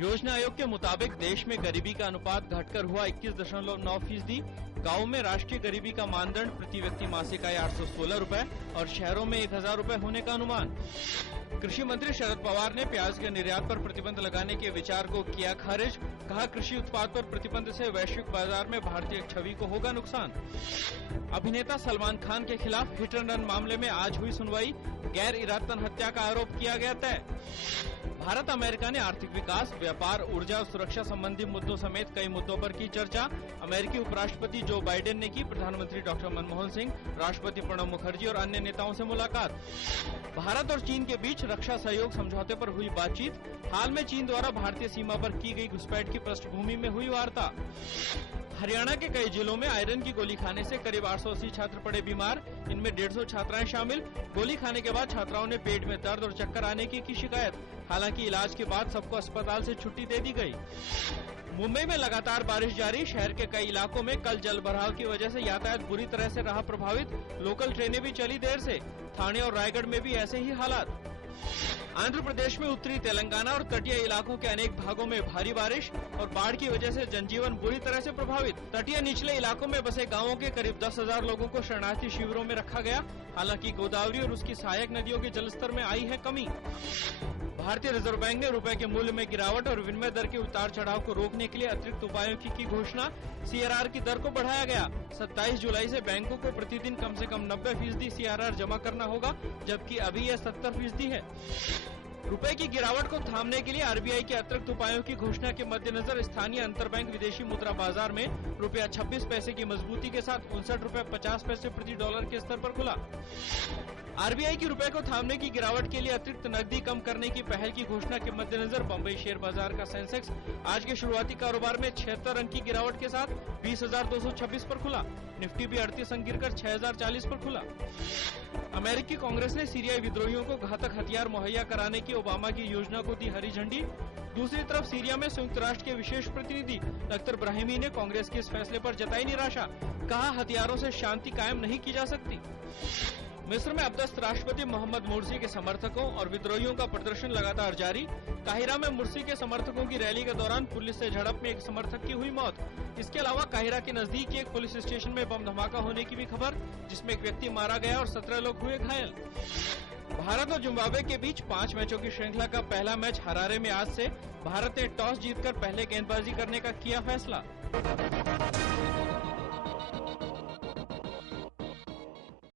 योजना आयोग के मुताबिक देश में गरीबी का अनुपात घटकर हुआ 21.9%। गाँव में राष्ट्रीय गरीबी का मानदंड प्रति व्यक्ति मासिक आय 816 रूपए और शहरों में 1000 रूपए होने का अनुमान। कृषि मंत्री शरद पवार ने प्याज के निर्यात पर प्रतिबंध लगाने के विचार को किया खारिज। कहा, कृषि उत्पाद पर प्रतिबंध से वैश्विक बाजार में भारतीय छवि को होगा नुकसान। अभिनेता सलमान खान के खिलाफ हिट एंड रन मामले में आज हुई सुनवाई। गैर इरादतन हत्या का आरोप किया गया तय। भारत अमेरिका ने आर्थिक विकास, व्यापार, ऊर्जा और सुरक्षा संबंधी मुद्दों समेत कई मुद्दों पर की चर्चा। अमेरिकी उपराष्ट्रपति जो बाइडेन ने की प्रधानमंत्री डॉक्टर मनमोहन सिंह, राष्ट्रपति प्रणब मुखर्जी और अन्य नेताओं से मुलाकात। भारत और चीन के बीच रक्षा सहयोग समझौते पर हुई बातचीत। हाल में चीन द्वारा भारतीय सीमा पर की गई घुसपैठ की पृष्ठभूमि में हुई वार्ता। हरियाणा के कई जिलों में आयरन की गोली खाने से करीब 880 छात्र पड़े बीमार। इनमें 150 छात्राएं शामिल। गोली खाने के बाद छात्राओं ने पेट में दर्द और चक्कर आने की शिकायत। हालांकि इलाज के बाद सबको अस्पताल से छुट्टी दे दी गई। मुंबई में लगातार बारिश जारी। शहर के कई इलाकों में कल जल भराव की वजह से यातायात बुरी तरह से रहा प्रभावित। लोकल ट्रेनें भी चली देर से। ठाणे और रायगढ़ में भी ऐसे ही हालात। आंध्र प्रदेश में उत्तरी तेलंगाना और तटीय इलाकों के अनेक भागों में भारी बारिश और बाढ़ की वजह से जनजीवन बुरी तरह से प्रभावित। तटीय निचले इलाकों में बसे गांवों के करीब 10,000 लोगों को शरणार्थी शिविरों में रखा गया। हालांकि गोदावरी और उसकी सहायक नदियों के जलस्तर में आई है कमी। भारतीय रिजर्व बैंक ने रुपए के मूल्य में गिरावट और विनिमय दर के उतार चढ़ाव को रोकने के लिए अतिरिक्त उपायों की घोषणा। CRR की दर को बढ़ाया गया। 27 जुलाई से बैंकों को प्रतिदिन कम से कम 90% CRR जमा करना होगा, जबकि अभी यह 70% है। रुपए की गिरावट को थामने के लिए RBI के अतिरिक्त उपायों की घोषणा के मद्देनजर स्थानीय अंतरबैंक विदेशी मुद्रा बाजार में रुपया 26 पैसे की मजबूती के साथ 59 रुपए 50 पैसे प्रति डॉलर के स्तर पर खुला। RBI की रुपए को थामने की गिरावट के लिए अतिरिक्त नकदी कम करने की पहल की घोषणा के मद्देनजर बम्बई शेयर बाजार का सेंसेक्स आज के शुरुआती कारोबार में 76 अंक की गिरावट के साथ 20,226 पर खुला। निफ्टी भी 38 अंक गिरकर 6,040 पर खुला। अमेरिकी कांग्रेस ने सीरियाई विद्रोहियों को घातक हथियार मुहैया कराने की ओबामा की योजना को दी हरी झंडी। दूसरी तरफ सीरिया में संयुक्त राष्ट्र के विशेष प्रतिनिधि अख्तर ब्राहिमी ने कांग्रेस के इस फैसले पर जताई निराशा। कहा, हथियारों से शांति कायम नहीं की जा सकती। मिस्र में अपदस्थ राष्ट्रपति मोहम्मद मुर्सी के समर्थकों और विद्रोहियों का प्रदर्शन लगातार जारी। काहिरा में मुर्सी के समर्थकों की रैली के दौरान पुलिस से झड़प में एक समर्थक की हुई मौत। इसके अलावा काहिरा के नजदीक एक पुलिस स्टेशन में बम धमाका होने की भी खबर, जिसमें एक व्यक्ति मारा गया और 17 लोग हुए घायल। भारत और जिम्बाब्वे के बीच 5 मैचों की श्रृंखला का पहला मैच हरारे में आज से। भारत ने टॉस जीतकर पहले गेंदबाजी करने का किया फैसला।